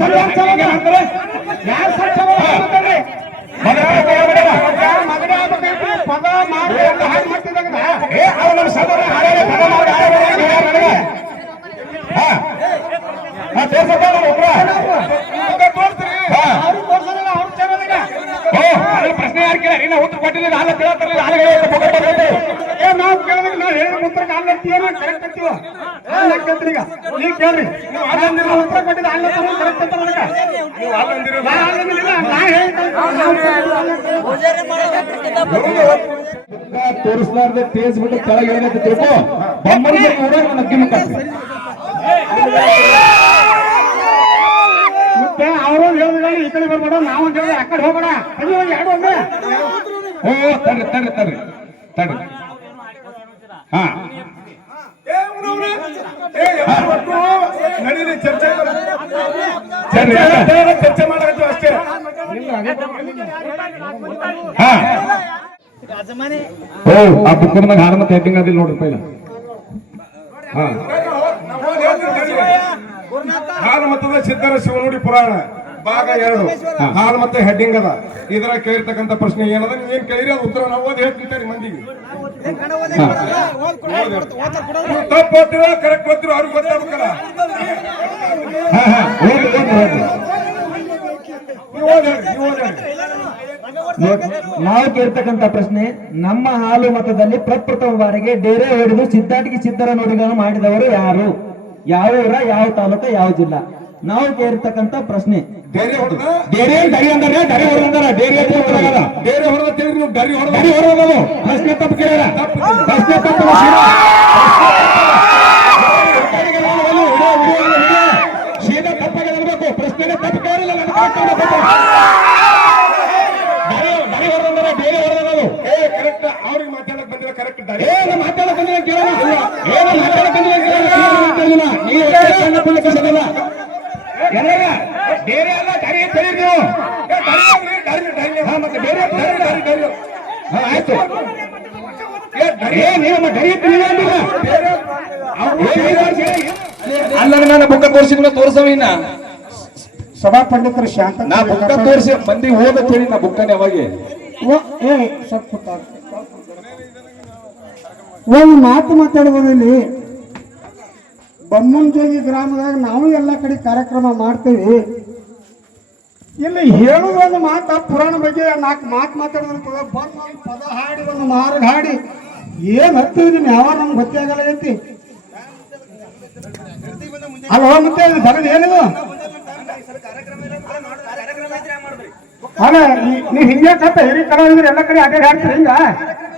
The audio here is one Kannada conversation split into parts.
ಚಲೋ ಯಾರ್ ಚಲೋ ಅದ? ಯಾರ್ ಸರ್ ಚಲೋ ಅದ? ಮಗನ ಮಗನ ಯಾರ್ ಮಗನೇ ಆಗ್ಬೇಕೈತಿ? ಪದ ಮಾಡಿ ಅಂತ ಹಾಗೆ ಮಾಡ್ತಿದ್ದಂಗ ಏ ಅವ್ರು ನಮ್ಮ ಸಹೋದರ ಹಾಡೇ ಪದ ಮಾಡಿ ಹಾಡೇ ಬರೋದು ಯಾರು ನನಗೆ? ಹಾ ಹಾ ತೋರ್ಸಪ್ಪ ನಮ್ಮ ಒಬ್ರ ಹಾ ಅವ್ರು ತೋರ್ಸೋದಿಲ್ಲ ಅವ್ರು ಚಲೋದಿಲ್ಲ ಓ ನನಗೆ ಪ್ರಶ್ನೆ ಯಾರು ಕೇಳಿ ನಾ ಉತ್ತರ ಕೊಟ್ಟಿಲ್ಲ ನಾನು ಕೇಳತ್ತಿಲ್ಲ ನಾನು ಪೊಗಟ್ಟೋಗೈತೆ ಏ ನಾವು ಕೇಳಿದ್ರೆ ನಾವು ಹೇಳಿದ ಉತ್ತರ ಕಾಲ್ ಕರೆಕ್ಟ್ ಈಗ? ನೀವು ಕೇಳ್ರಿ. ನೀವು ಉತ್ತರ ಕೊಟ್ಟಿದ್ದ ಕರೆಕ್ಟ್ ಅಂತ ನನಗ? ನೀವು ಅಲ್ಲಂದಿರೋ ನಾ ಅಲ್ಲಂದಿಲ್ಲ ನಾ ಹೇಳಿದ ತೋರಿಸಲಾರ್ದೆ ತೇಜ್ ಬಿಟ್ಟು ಕೆಳಗೆ ಇಳಿದ ತಿಳ್ಕೊ ಬೊಮ್ಮನಿಗೆ ಕೂಡ ನನ್ನ ಅಗ್ಗಿ ಮುಟ್ಟಾಕ್ರಿ ಮತ್ತೆ ಅವರು ಹೇಳಿದ್ರೆ ಈ ಕಡೆ ಬರ್ಬೇಡ ನಾವು ಹೇಳಿದ್ರೆ ಆ ಕಡೆ ಹೋಗೋಣ ಅಲ್ಲಿ ಎರಡು ಒಂದೇ ಓ ತಡ್ರಿ ತಡ್ರಿ ತಡ್ರಿ ತಡ್ರಿ ಹಾ ನಡೀಲಿ ಚರ್ಚೆ ಸರಿ ಚರ್ಚೆ ಮಾಡಕತ್ತೀವಿ ಅಷ್ಟೇ ಹಾ ಓ ಆ ಬುಕ್ಕರ್ನಾಗ ಹಾರನ ಮತ್ತೆ ಹೆಡ್ಡಿಂಗ್ ಅದಿಲ್ಲ ನೋಡ್ರಿ ಪೈಲ. ಹಾ. ಹಾಲು ಮತದ ಸಿದ್ಧರ ಶಿವನುಡಿ ಪುರಾಣ ಭಾಗ ಎರಡು. ಹಾಲು ಮತ್ತೆ ಹೆಡ್ಡಿಂಗ್ ಅದ. ಇದ್ರ ಕೇಳಿರ್ತಕ್ಕಂಥ ಪ್ರಶ್ನೆ ಏನದ? ನೀವೇನ್ ಕೇಳಿರಿ? ಅದು ಉತ್ತರ ನಾವು ಓದಿ ಹೇಳ್ತಿರ್ತಾರೆ ಮಂದಿಗೆ. ನೀವು ತಪ್ಪು ಓದ್ತಿರೋ? ಕರೆಕ್ಟ್ ಓದ್ತಿರೋ? ಅವ್ರಿಗೆ ಗೊತ್ತಾಗ್ಬೇಕಲ್ಲ. ಹಾ ಹಾ. ಓದಿ ಓದಿ ಓದಿ. ನೀವು ಓದಿ ಹೇಳ್ರಿ, ನೀವು ಓದಿ. ಹೇಳ್ರಿ. ನೋಡ್- ನಾವು ಕೇಳ್ತಕ್ಕಂತ ಪ್ರಶ್ನೆ ನಮ್ಮ ಹಾಲು ಮತದಲ್ಲಿ ಪ್ರಪ್ರಥಮ ಬಾರಿಗೆ ಡೇರೆ ಹೊಡೆದು ಸಿದ್ದಾಟಿಗೆ ಸಿದ್ಧರ ನುಡಿಗಳನ್ನು ಮಾಡಿದವರು ಯಾರು? ಯಾವ ಊರ ಯಾವ ತಾಲೂಕ ಯಾವ ಜಿಲ್ಲಾ? ನಾವು ಕೇಳಿರ್ತಕ್ಕಂತ ಪ್ರಶ್ನೆ. ಡೇರೆ ಹೊಡೆದ? ಡೇರೆ ಡರಿ ಅಂದಾರೆ ಡರಿ ಡೇರಿ ಅಂತ ಡೇರೆ ಹೊಡೆದ ತಿಳಿದ್ರಿ ನೀವು ಡರಿ ಹೊಡೆದ? ಡರಿ ಹೊಡೆದದು ಪ್ರಶ್ನೆ ತಪ್ಪು ಕೇಳ ಪ್ರಶ್ನೆ ತಪ್ಪು ಸೀದಾ ತಪ್ಪಾಗಿ ಇರಬೇಕು ಪ್ರಶ್ನೆನೇ ತಪ್ಪು ಕೇಳಿಲ್ಲ ನನಗೆ correct ಆಗಿ ಗೊತ್ತು. ಡರಿ ಡರಿ ಹೊಡೆದಾರ ಡೇರಿ ಹೊಡೆದದು ಏ ಕರೆಕ್ಟ್ ಅವ್ರಿಗೆ ಮಾತಾಡಕ್ ಬಂದಿಲ್ಲ ಕರೆಕ್ಟ್ ಡರಿ ಏನು ಮಾತಾಡಕ್ ಬಂದಿಲ್ಲ ಕೇಳೋಣ ಏನು ಮಾತಾಡಕ್ ಬಂದಿಲ್ಲ ಕೇಳೋಣ ಏನು ಮಾತಾಡಿಲ್ಲ ನೀವು ಪುಣ್ಣ ಎಲ್ಲರ ಬೇರೆ ಅಲ್ಲ ಡರಿ ನೀವು ಮತ್ತೆ ಬೇರೆ ಅಂತ ಡರಿ ಡರಿ ಡರಿ ಹಾ, ಆಯ್ತು. ಅಲ್ಲ ನನ್ನ ಬುಕ್ಕ ತೋರಿಸಿದ್ರೆ ತೋರ್ಸವ ಇನ್ನ? ಸಭಾ ಪಂಡಿತರ ಶಾಂತ ನಾ ಬುಕ್ಕ ತೋರಿಸಿ ಮಂದಿ ಹೋದ ಹೇಳಿ ನಾ ಬುಕ್ಕನೆ ಅವಾಗೆ. ಸ್ವಲ್ಪ. ಒಂದು ಮಾತು ಮಾತಾಡುವುದಲ್ಲಿ ಬಮ್ಮನಜೋಗಿ ಗ್ರಾಮದಾಗ ನಾವು ಎಲ್ಲ ಕಡೆ ಕಾರ್ಯಕ್ರಮ ಮಾಡ್ತೀವಿ. ಇಲ್ಲಿ ಹೇಳುವ ಮಾತು, ಪುರಾಣ ಬಗ್ಗೆ ನಾಲ್ಕು ಮಾತು ಮಾತಾಡಿದ್ರೆ ಬಂದು ಒಂದು ಪದ ಹಾಡಿ, ಒಂದು ಮಾರ್ಗ ಹಾಡಿ. ಏನ್ ಹತ್ತೀವಿ ನೀವು? ಯಾವ ನಮ್ಗೆ ಗೊತ್ತಾಗಲ್ಲ ಐತಿ ಅಲ್ವ ಮತ್ತೆ ಬರೋದು ಏನಿದು? ಅಲ್ಲ ನೀವು ಹಿಂಗೆ ಕತ್ತ, ಹಿರಿ ಕಲಾವಿದ್ರೆ ಎಲ್ಲ ಕಡೆ ಅಡ್ಡ ಹಾಡ್ತೀರಿ ಹಿಂಗ?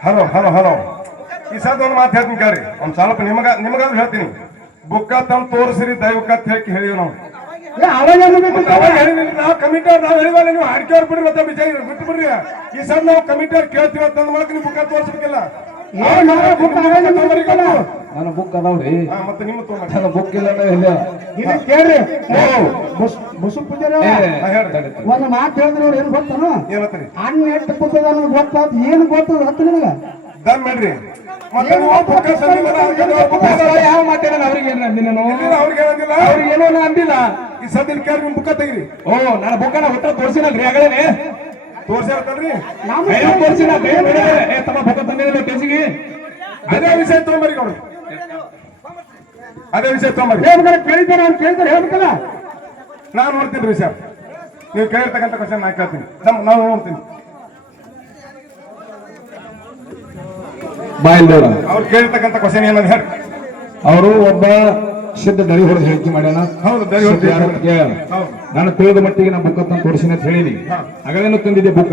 Hello hello hello. ಈ ಸದ್ ಒಂದು ಹೇಳ್ತೀನಿ ಕೇಳ್ರಿ. ಒಂದ್ ಸ್ವಲ್ಪ ನಿಮಗ ನಿಮಗಾದ್ರು ಹೇಳ್ತೀನಿ. ಬುಕ್ಕ ತಂದು ತೋರಿಸ್ರಿ ಅಂತ ಹೇಳಿ ಹೇಳಿವಿ ನಾವು. ನಾವು ಕಮಿಟಿ ಅವ್ರು ನಾವು ಹೇಳಿವಲ್ಲ ನೀವು ಅಡಿಕೆ ಬಿಡ್ರಿ ಮತ್ತೆ ವಿಜಯ್ ಬಿಟ್ಟು ಬಿಡ್ರಿ. ಈ ಸಲ ನಾವು ಕಮಿಟರ್ ಕೇಳ್ತೀವಿ ಅಂತ ಮೂಲಕ ನೀವು ಬುಕ್ಕ ತೋರಿಸ್ಬೇಕಿಲ್ಲ. ನನ್ನ ಬುಕ್ ಅದಾವ್ರಿ. ಹಾ, ಮತ್ತೆ ನಿಮ್ಮ ನನ್ನ ಬುಕ್ ಇಲ್ಲ ಕೇಳ್ರಿ. ಬಸ್ ಪೂಜಾರಿ. ಒಂದು ಮಾತು ಹೇಳಿದ್ರೆ ಅವ್ರು ಏನ್ ಗೊತ್ತಾನು? ಏನತ್ರಿ? ಅಣ್ಣ ಎಷ್ಟು ಗೊತ್ತಾತ್ ಏನು ಗೊತ್ತದ ಹತ್ತು ನಿನಗ? ದಮ್ ಮಾಡ್ರಿ. ಮತ್ತೆ ನೀವು ಬುಕ್ಕ ಅಲ್ಲ, ಯಾವ ಮಾತೇನ ಅವ್ರಿಗೆ ನಾನು? ತಂದಿದ್ದೀರ, ಅವ್ರಿಗೆ ಏನಂದಿಲ್ಲ ಅವ್ರಿಗೆ ಏನೋ ನಾ ಅಂದಿಲ್ಲ. ಈ ಸದ್ದಿನ ಕೇಳಿ ನಿಮ್ ಬುಕ್ಕ ತೆಗಿರಿ. ಓ ನನ್ನ ಬುಕ್ಕನ ಉತ್ತರ ತೋರಿಸಿನಲ್ರಿ ಆಗಲೇ ತೋರ್ಸಿರ್ತಲ್ರಿ ನಮ್ಮ ಬೇರೆ ತೋರಿಸಿನ ಬೇರೆ ಬೇರೆ ಏ ತಮ್ಮ ಬುಕ್ಕ ಟೇಜಿಗೆ ಅದೇ ವಿಷಯ ತೊಗೊಂಬರಿ ಗೌಡ್ರು. ಅದೇ ವಿಷಯ ತಗೊಂಬರಿ ಹೇಳ್ಬೇಕಾರೆ ಕೇಳಿದ್ದಾರೆ ಅವ್ರು ಕೇಳ್ತೀನಿ ಹೇಳ್ಬೇಕಲ್ಲ ನಾನು ನೋಡ್ತೀನಿ ವಿಷಯ. ನೀವು ಕೇಳಿರ್ತಕ್ಕಂಥ ಕ್ವಶನ್ ನಾ ಕೇಳ್ತೀನಿ. ನಾನು ನಾವು ನೋಡ್ತೀನಿ. ಬಾಯಿಲ್ದವ್ರ ಅವ್ರು ಕೇಳಿರ್ತಕ್ಕಂಥ ಕ್ವಶನ್ ಏನಂತ ಹೇಳಿ. ಅವರು ಒಬ್ಬ ಸಿದ್ಧ ದರಿ ಹೊಡೆದು ಹೇಳಿಕೆ ಮಾಡ್ಯಾನ. ಹೌದು ದರಿ ಹೊಡ್ದು ಅಂತ. ನಾನು ತಿಳಿದ ಮಟ್ಟಿಗೆ ನಾ ಬುಕ್ ತಂದು ತೋರಿಸಿನ ಅಂತ ಹೇಳಿನಿ. ಅಗಳೇನು ತಂದಿದ್ದೆ ಬುಕ್.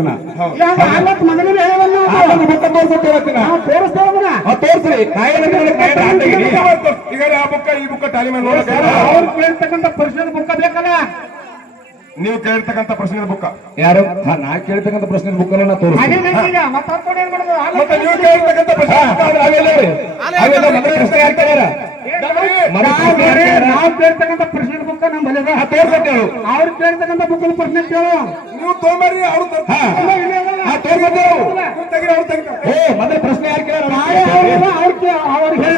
ತೋರ್ಸ್ರಿ. ನಾ ನಾ ಈಗ ಆ ಬುಕ್ಕ ಈ ಬುಕ್ಕ ಟಾಲಿ ಮೇಲೆ ನೋಡಕ್ಕೆ ಅವ್ರು ಕೇಳ್ತಕ್ಕಂಥ ಪರಿಶೀಲನೆ ಬುಕ್ಕ ಬೇಕಲ್ಲ? ನೀವು ಕೇಳಿರ್ತಕ್ಕಂಥ ಪ್ರಶ್ನೆ ಬುಕ್ಕ. ಯಾರು? ಹಾ, ನಾ ಕೇಳ್ತಕ್ಕಂಥ ಪ್ರಶ್ನೆ ಬುಕ್ ಅನ್ನ ತೋರಿಸ್ತೀನಿ. ಮತ್ತೆ ನೀವು ಪ್ರಶ್ನೆ. ಯಾರು ಮೊದಲು ಪ್ರಶ್ನೆ ಯಾರ್ ಕೇಳ್ಯಾರ? ಮೊದಲು ಪ್ರಶ್ನೆ? ನಾವು ಕೇಳ್ತಕ್ಕಂಥ ಪ್ರಶ್ನೆ ನಮ್ಮ ಬಲಿ. ಅವ್ರು ಕೇಳ್ತಕ್ಕಂಥ ಪ್ರಶ್ನೆ ಕೇಳು. ಅವ್ರು ಏ ಮೊದಲು ಪ್ರಶ್ನೆ ಯಾರು ಕೇಳ ಅವ್ರಿಗೆ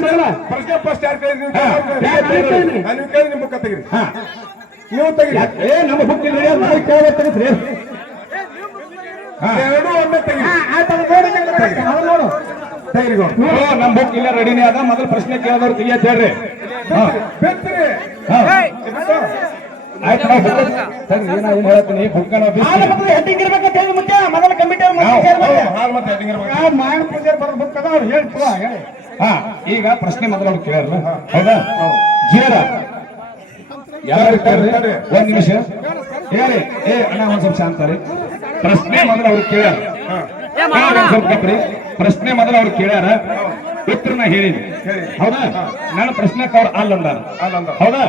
ಪ್ರಶ್ನೆ ಫಸ್ಟ್ ಯಾರು ಕೇಳಿದ್ರಿ? ನೀವು ಕೇಳಿ ನಿಮ್ಮ ಬುಕ್ಕ ತೆಗಿರಿ ಹಾ. ನೀವು ತೆಗಿ ಏ ನಮ್ಮ ಎರಡು ಒಮ್ಮೆ ತೆಗಿ ಅದು ನೋಡಿ ತೆಗಿರಿಗೋ ನಮ್ಮ ಬುಕ್ ಇಲ್ಲ ರೆಡಿನೇ ಅದ ಮೊದಲು ಪ್ರಶ್ನೆ ಕೇಳಿದವ್ರು ತೆಗಿಯತ್ ಹೇಳ್ರಿ ಹಾ. ಬೆತ್ತರಿ ಹಾ. ಆಯ್ತು ನಾವು ಬುಕ್ ಸರಿ ಏನ ಏನ್ ಹೇಳ್ತೀನಿ. ಹೇಳಿ ಮೊದಲ ಕಮಿಟಿ ಬರೋ ಬುಕ್ ಅದ ಅವ್ರು ಹೇಳ್ತೀವ ಹೇಳಿ. ಹಾ ಈಗ ಪ್ರಶ್ನೆ ಮೊದಲು ಅವ್ರು ಕೇಳ್ಯಾರಲ್ಲ? ಹೌದಾ? ಜೀರ ಯಾರು ಇರ್ತಾರೆ ಒಂದ್ ನಿಮಿಷ. ಹೇಳಿ. ಏ ಅಣ್ಣ ಒಂದ್ ಸ್ವಲ್ಪ ಶಾಂತ ರೀ. ಪ್ರಶ್ನೆ ಮೊದಲು ಅವ್ರು ಕೇಳ್ಯಾರ. ಒಂದ್ ಸ್ವಲ್ಪ ಕಪ್ರಿ ಪ್ರಶ್ನೆ ಮೊದಲು ಅವ್ರು ಕೇಳ್ಯಾರ. ಉತ್ತರ ನಾ ಹೇಳಿನಿ. ಹೌದಾ? ನನ್ನ ಪ್ರಶ್ನೆ ಅವ್ರು ಅಲ್ಲ ಅಂದಾರ. ಹೌದಾ?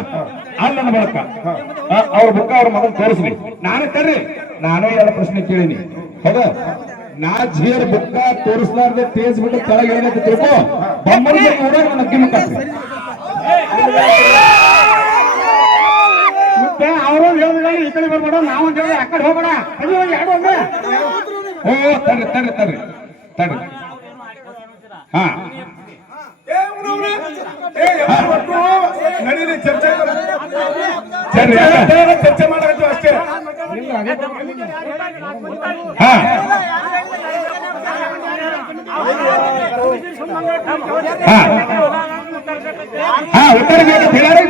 ಅಲ್ಲ ಅಂದ ಬಳಕ. ಅವ್ರ ಬುಕ್ಕ ಅವ್ರ ಮೊದಲು ತೋರಿಸ್ಲಿ. ನಾನು ಕರ್ರಿ ನಾನು ಎರಡು ಪ್ರಶ್ನೆ ಕೇಳಿನಿ. ಹೌದಾ? ನಾ ಜೀರ್ ಬುಕ್ಕ ತೋರಿಸ್ಲಾರ್ದೆ ತೇಜ್ ಬಿಟ್ಟು ಕೆಳಗೆ ಹೇಳಬೇಕು ತಿಳ್ಕೊ. ಬೊಮ್ಮನಿಗೆ ಕೂಡ ನನ್ನ ಅಗ್ಗಿ ಮುಕ್ಕ ಮತ್ತೆ ಅವರು ಹೇಳಿದ್ರೆ ಈ ಕಡೆ ಬರ್ಬೇಡ ನಾವು ಹೇಳಿದ್ರೆ ಆ ಕಡೆ ಹೋಗ್ಬೇಡ. ಅದು ಎರಡು ಓ ತಡ್ರಿ ತಡ್ರಿ ತಡ್ರಿ ತಡ್ರಿ. ಹಾ. ನಡೀಲಿ ಚರ್ಚೆ ಚರ್ಚೆ ಮಾಡಕತ್ತೀವಿ ಅಷ್ಟೇ. ಹಾ. ಹಾ. ಉತ್ತರ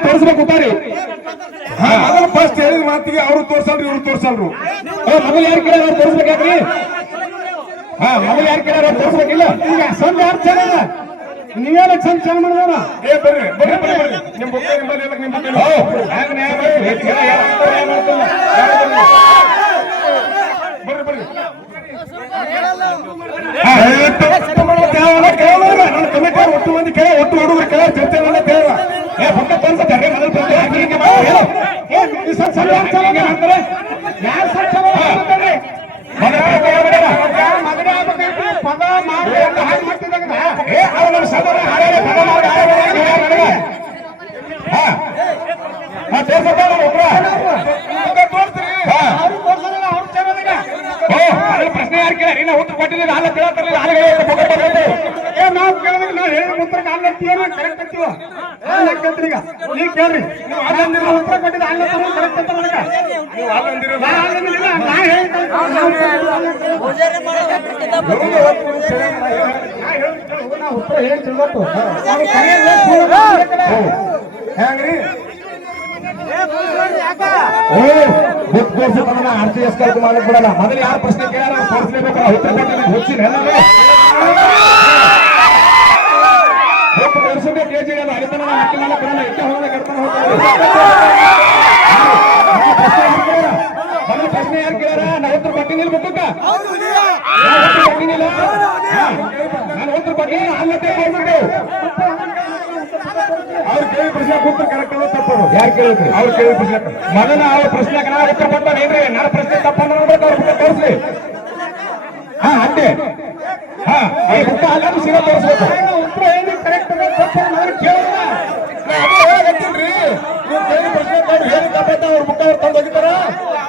ತೋರಿಸ್ಬೇಕು ಉತ್ತಾರಿ ಮೊದಲು ಫಸ್ಟ್ ಹೇಳಿದ ಮಾತಿಗೆ ಅವರು ತೋರ್ಸಲ್ರಿ ಇವ್ರು ತೋರ್ಸಲ್ರು. ಓ ಮೊದಲು ಯಾರು ಕೇಳ್ಯಾರ ಅವ್ರು ತೋರಿಸ್ಬೇಕಾಗ್ರಿ ಹಾ ಮೊದಲು ಯಾರು ಕೇಳ್ಯಾರ ಅವ್ರು ತೋರಿಸ್ಬೇಕಿಲ್ಲ? ಈಗ ಸಂಜೆ ಯಾರು ಚೆನ್ನಾಗ ನೀವೇನ ಚಂದ ಚೆನ್ನ ಮಾಡಿದವ ಏ ಬರ್ರಿ ಬರ್ರಿ ಬರ್ರಿ ಬರ್ರಿ. ನಿಮ್ ಹೋ ನಿಮ್ಮಲ್ಲಿ ಇಲ್ಲ, ನಿಮ್ ಬುಕ್ಕ ಇಲ್ಲ. ಓ ಹ್ಯಾಂಗ ನ್ಯಾಯ ಮಾಡ್ತೀರಿ? ಯಾರು ಯಾರು ಅಂತಾರೆ, ಯಾರು ಮಾಡ್ತಿಲ್ಲ? ಯಾರು ಬರ್ಲಿ? ಬರ್ರಿ ಬರ್ರಿ ಹಾ, ಕೇಳಲ್ಲ, ಕೇಳಲ್ಲ. ನನ್ನ ಕಮಿಟಿ ಅವ್ರು ಒಟ್ಟು ಮಂದಿ ಕೇಳ ಒಟ್ಟು ಹುಡುಗರು ಕೇಳ ಚರ್ಚೆ ಮಾಡಲ್ಲ ಕೇಳ ಏ ಬುಕ್ಕ ತೋರಿಸ್ತಾರೆ ಮೊದಲು ಪ್ರಶ್ನೆ ಹಾಕಿ ಹಿಂಗೆ ಮಾಡಿ, ಹೇಳು. ಏ ಈ ಸಂಜೆ ಯಾರು ಚೆನ್ನಾಗ ಅಂತಾರೆ? ಯಾರು ಸಂಜೆ ಚೆನ್ನಾಗ ಮೊದಲು ಪ್ರಶ್ನೆ ಹೇಳ್ಬೇಡ. ಮಗನೇ ಆಗ್ಬೇಕೈತಿ ಪದ ಮಾಡಿ ಅಂತ ಹಾಗೆ ಮಾಡ್ತಿದ್ದಂಗ ಏ, ಅವ್ರು ನಮ್ಮ ಸಹೋದರ ಹಾಡಾಡಿ ಪದ ಮಾಡಿ ಹಾಡಾಡಿ ನೀವು ಯಾರು ನನಗೆ? ಹಾ. ಹಾ, ತೋರ್ಸಪ್ಪ ಅವ್ರು ಒಬ್ರ. ಹಾ. ಅವ್ರು ತೋರ್ಸೋದಿಲ್ಲ ಅವ್ರು ಚೆನ್ನಾಗ ಓ, ಮೊದಲು ಪ್ರಶ್ನೆ ಯಾರು ಕೇಳ್ಯಾರ? ಇನ್ನ ಉತ್ತರ ಹೇಳಿ, ಬುಕ್ಕ ತಗೊಂಡು. ಏ ನಾವು ಕೇಳಿದ್ರೆ ನಾವು ಹೇಳಿದ ಉತ್ತರ ಏನೋ ಕರೆಕ್ಟ್ ಕೇಳ್ತೀನಿ ಈಗ. ನೀವು ಕೇಳ್ರಿ. ನೀವು ಅದಂದಿರ ಉತ್ತರ ಕೊಟ್ಟಿದ್ದು ಅಲ್ಲ ಕರೆಕ್ಟ್ ಅಂತ ನನಗೆ. ನೀವು ಅಲ್ಲ ಅಂದಿರಿ ನಾ ಅಲ್ಲಂದಿಲ್ಲ, ನಾ ಹೇಳಿದ ನಾ ಉತ್ತರ ಕರೆಯಲ್ಲ. ಹೆಂಗ್ರಿ ಎಸ್ ಮಾಡಕ್ ಬಿಡಲ್ಲ. ಮೊದಲು ಯಾರು ಪ್ರಶ್ನೆ ತೋರಿಸ್ಲೇಬೇಕು. ಉತ್ತರ ಕೊಟ್ಟಿಲ್ಲ ಹುಚ್ಚಿನ ಎಲ್ಲರೂ ಬುಕ್ ತೋರಿಸಬೇಕು ಕೆಜಿ ಇಲ್ಲ ಅಡಿತನ ಹತ್ತಿ ಮಾಡಕ್ ಬಿಡಲ್ಲ ಎಷ್ಟೇ ಹೋದ ಕರ್ಕೊಂಡು ಹೋಗ್ತಾರೆ ಮೊದಲು ಪ್ರಶ್ನೆ ಯಾರು ಕೇಳ್ಯಾರ ನಾ ಉತ್ತರ ಕೊಟ್ಟಿನಿಲ್ಲ ನಾನು ಉತ್ತರ ಕೊಟ್ಟಿನಿ ಅಲ್ಲತ್ತೆ ಹೋಗ್ಬಿಟ್ಟು ಅವ್ರು ಕೇಳಿ ಪ್ರಶ್ನೆ ಉತ್ತರ ಕರೆಕ್ಟ್ ಅಲ್ಲ ತಪ್ಪದು ಯಾರು ಕೇಳಿದ್ರಿ ಅವ್ರು ಕೇಳಿ ಪ್ರಶ್ನೆ ಮೊದಲ ಅವ್ರ ಪ್ರಶ್ನೆಗೆ ನಾ ಉತ್ತರ ಕೊಟ್ಟೇನ್ರಿ ನನ್ನ ಪ್ರಶ್ನೆ ತಪ್ಪನ್ನ ನೋಡ್ಬೇಕು ಅವ್ರ ಬುಕ್ಕ ತೋರಿಸ್ಲಿ ಹಾ ಅಂತೆ ಹಾ ಅಲ್ಲಾದ್ರೂ ಸಿಗ ತೋರಿಸ್ಬೇಕು ಉತ್ತರ ಏನು ಕರೆಕ್ಟ್ ಅದ ತಪ್ಪು ಅವ್ರು ನಾ ಅದು ಹೇಳಕತ್ತೀನ್ರಿ ನೀವು ಕೊಟ್ಟು ಹೇಳಿ ತಪ್ಪೈತೆ ಅವ್ರ ಮುಖ ಅವ್ರು ತಂದು ಹೋಗಿದ್ದಾರ?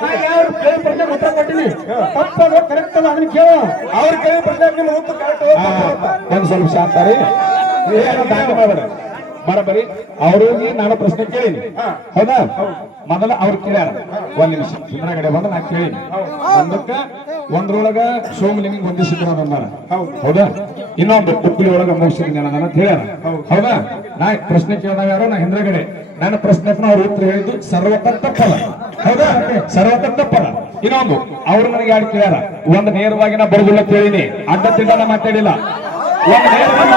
ನಾ ಯಾವ ಕೇಳಿ ಪ್ರಶ್ನೆ ಉತ್ತರ ಕೊಟ್ಟಿನಿ. ತಪ್ಪು ಕರೆಕ್ಟ್ ಅಲ್ಲ ಅದನ್ನ ಕೇಳ. ಅವ್ರ ಕೇಳಿ ಪ್ರಶ್ನೆ ನಿಮ್ಮ ಉತ್ತರ ಕರೆಕ್ಟ್ ಒಂದ್ ಸ್ವಲ್ಪ ಶಾಂತಾರಿ ಬರಬರಿ ಅವ್ರಿಗೆ ನಾನು ಪ್ರಶ್ನೆ ಕೇಳಿನಿ. ಹೌದಾ? ಮೊದಲ ಅವ್ರು ಕೇಳ್ಯಾರ. ಒಂದ್ ನಿಮಿಷ ಸಿದ್ದರಾಗಡೆ ಬಂದು ನಾ ಕೇಳಿನಿ. ಒಂದಕ್ಕ ಒಂದ್ರೊಳಗ ಸೋಮಲಿಂಗ ಹೊಂದಿಸಿದ್ರು ಅದನ್ನ ಹೌದಾ? ಇನ್ನೊಂದು ಉಪ್ಪಲಿ ಒಳಗ ಅನ್ನೋದನ್ನ ಅಂತ ಹೇಳ್ಯಾರ. ಹೌದಾ? ನಾ ಪ್ರಶ್ನೆ ಕೇಳಿದಾಗ ಯಾರೋ ನಾ ಹಿಂದ್ರಗಡೆ ನನ್ನ ಪ್ರಶ್ನೆಗೆ ಅವ್ರ ಉತ್ತರ ಹೇಳಿದ್ದು ಸರ್ವತ ತಪ್ಪಲ್ಲ ಹೌದಾ? ಸರ್ವತ ತಪ್ಪಲ್ಲ ಇನ್ನೊಂದು, ಅವ್ರು ನನಗೆ ಯಾರು ಕೇಳ್ಯಾರ? ಒಂದು ನೇರವಾಗಿ ನಾ ಬರುದಿಲ್ಲ ಕೇಳಿನಿ ಅಡ್ಡ ತಿಡ್ಡ ಮಾತಾಡಿಲ್ಲ. ಒಂದು ನೇರವಾಗಿ.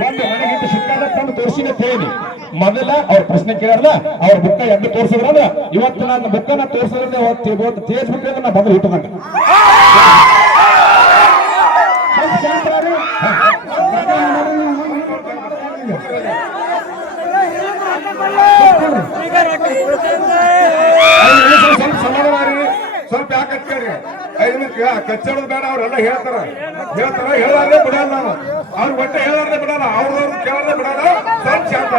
ಒಂದು ನನಗಿಂತ ಸಿಕ್ಕಾದ ತಂದು ತೋರಿಸಿನ ಕೇಳಿ ಮೊದಲ ಅವ್ರ ಪ್ರಶ್ನೆ ಕೇಳಲ್ಲ ಅವ್ರ ಬುಕ್ಕ ಎಂದು ತೋರಿಸಿದ್ರಲ್ಲ ಇವತ್ತು ನನ್ನ ಬುಕ್ಕನ್ನ ತೋರಿಸಿದ್ರೆ ಇವತ್ತು ತೇಜ್ ಬುಕ್ ನಾ ಬಂದು ಇಟ್ಟದಂಗ ಸ್ವಲ್ಪ ಯಾಕೆ ಕೇಳಿ ಐದು ಕಚ್ಚೋದು ಬೇಡ, ಅವ್ರೆಲ್ಲ ಹೇಳ್ತಾರ. ಹೇಳ್ತಾರ ಹೇಳಾರ್ದೆ ಬಿಡಲ್ಲ ನಾನು ಅವ್ರು ಒಟ್ಟೆ ಹೇಳಾರ್ದೆ ಬಿಡಲ್ಲ, ಅವ್ರವ್ರು ಕೇಳಾರ್ದೆ ಬಿಡಲ್ಲ. ಸ್ವಲ್ಪ ಶಾಂತ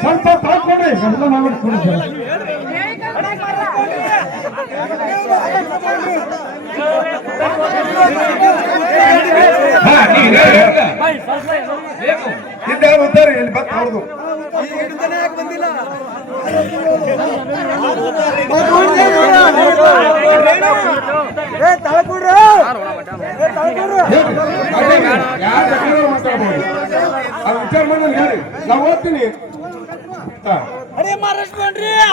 ಸ್ವಲ್ಪ ತಾಳ್ಕೊಡ್ರಿ ಗಂಡ ಮಾಡ್ಬಿಟ್ಟು ಕೊಡಿ ಸರ್. ಹಾ, ನೀವ್ ಹೇಳಿ, ಹೇಳಿ. ಹಿಂದೆ ಇಲ್ಲಿ ಹೇಳಿ ನಾವು ಓದ್ತೀನಿ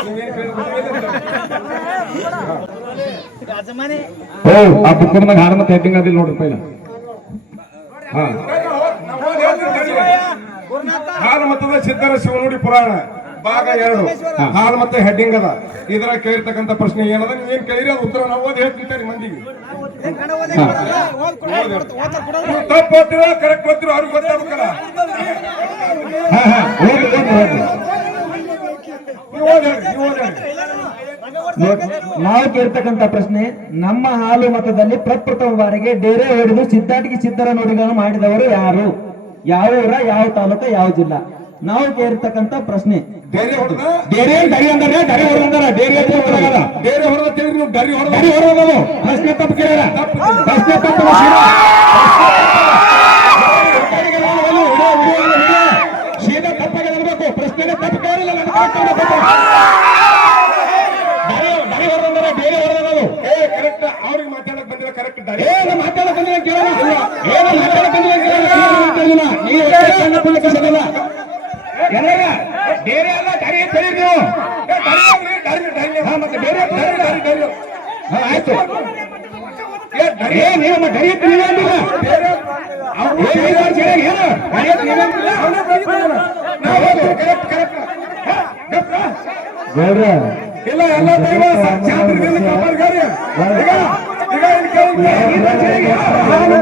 ನೀವೇನ್ ಕೇಳಿದ್ರು ಓ ಆ ಬುಕ್ಕದಾಗ ಹಾಡು ಮತ್ತೆ ಹೆಡ್ಡಿಂಗ್ ಅದಿಲ್ಲ ನೋಡ್ರಿ ಪೈಲ ಹಾ ಹಾಲು ಮತದ ಸಿದ್ಧರ ಶಿವನುಡಿ ಪುರಾಣ ಭಾಗ ಎರಡು ಹಾಲು ಮತ್ತೆ ಹೆಡ್ಡಿಂಗ್ ಅದ ಇದ್ರಾಗ ಕೇಳಿರ್ತಕ್ಕಂಥ ಪ್ರಶ್ನೆ ಏನದ ನೀವೇನ್ ಕೇಳಿರಿ ಅದು ಉತ್ತರ ನಾವು ಓದಿ ಹೇಳ್ತಿಂತಾರೆ ಮಂದಿಗೆ ತಪ್ಪು ಓದ್ತಿರೋ ಕರೆಕ್ಟ್ ಓದ್ತಿರೋ ಅವ್ರಿಗೆ ಗೊತ್ತಾಗ್ಬೇಕಲ್ಲ ಓದಿ ನೀವು ಕೇಳ್ತಕ್ಕಂತ ಪ್ರಶ್ನೆ ನಮ್ಮ ಹಾಲು ಮತದಲ್ಲಿ ಪ್ರಪ್ರಥಮ ಬಾರಿಗೆ ಡೇರೆ ಹೊಡೆದು ಸಿದ್ಧಾಟಿಗೆ ಸಿದ್ಧರ ನೋಡಿಗಳನ್ನು ಮಾಡಿದವರು ಯಾರು? ಯಾವ ಊರ ಯಾವ ತಾಲೂಕ ಯಾವ ಜಿಲ್ಲಾ? ನಾವು ಕೇಳಿರ್ತಕ್ಕಂತ ಪ್ರಶ್ನೆ. ಡೇರಿ ಹೊಡೆದ? ಅಂದ್ರೆ ಡರಿ ಹೊಡೆದಾರ ಡೇರಿ ಡೇರಿ ಹೊಡೆದ. ತಿಳಿದ್ರಿ ನೀವು ಡರಿ ಹೊಡೆದ? ಡರಿ ಹೊಡೆದದು ಪ್ರಶ್ನೆ ತಪ್ಪು ಪ್ರಶ್ನೆ ತಪ್ಪು ಸೀದಾ ತಪ್ಪಾಗಿ ಪ್ರಶ್ನೆ ಪ್ರಶ್ನೆನೇ ತಪ್ಪು ಕೇಳಿಲ್ಲ correct ಆಗ್ಬೇಕು. ಡರಿ ಡರಿ ಹೊಡೆದಂದ್ರೆ ಡೇರಿ ಹೊಡೆದದು ಏ ಕರೆಕ್ಟ್ ಅವ್ರಿಗೆ ಮಾತಾಡಕ್ ಬಂದಿಲ್ಲ ಕರೆಕ್ಟ್ ಡರಿ ಏನು ಮಾತಾಡಕ್ ಬಂದಿಲ್ಲ ಕೇಳೋಣ ಏನು ಮಾತಾಡಕ್ ಬಂದಿಲ್ಲ ಕೇಳೋಣ ಏನು ಮಾತಾಡಿಲ್ಲ ನೀವು ಒಳ್ಳೆ ಸಣ್ಣ ಪುಣ್ಯ ಕಸದಿಲ್ಲ ಎಲ್ಲರ ಬೇರೆ ಅಲ್ಲ ಡರಿ ಹೇಳಿ ನೀವು ಮತ್ತೆ ಬೇರೆ ಡರಿ ಡರಿ ಡರಿ ಆಯ್ತು. ಡರಿ ನೀವು ಡರಿ ನೀವೇ ಅಂದಿಲ್ಲ ಇಲ್ಲ ಎಲ್ಲ ದೈವ ಸಾಕ್ಷಾತ್ರಿದಿಂದ ಕಾಪಾಡ್ಗಾರಿ ಹಾಲು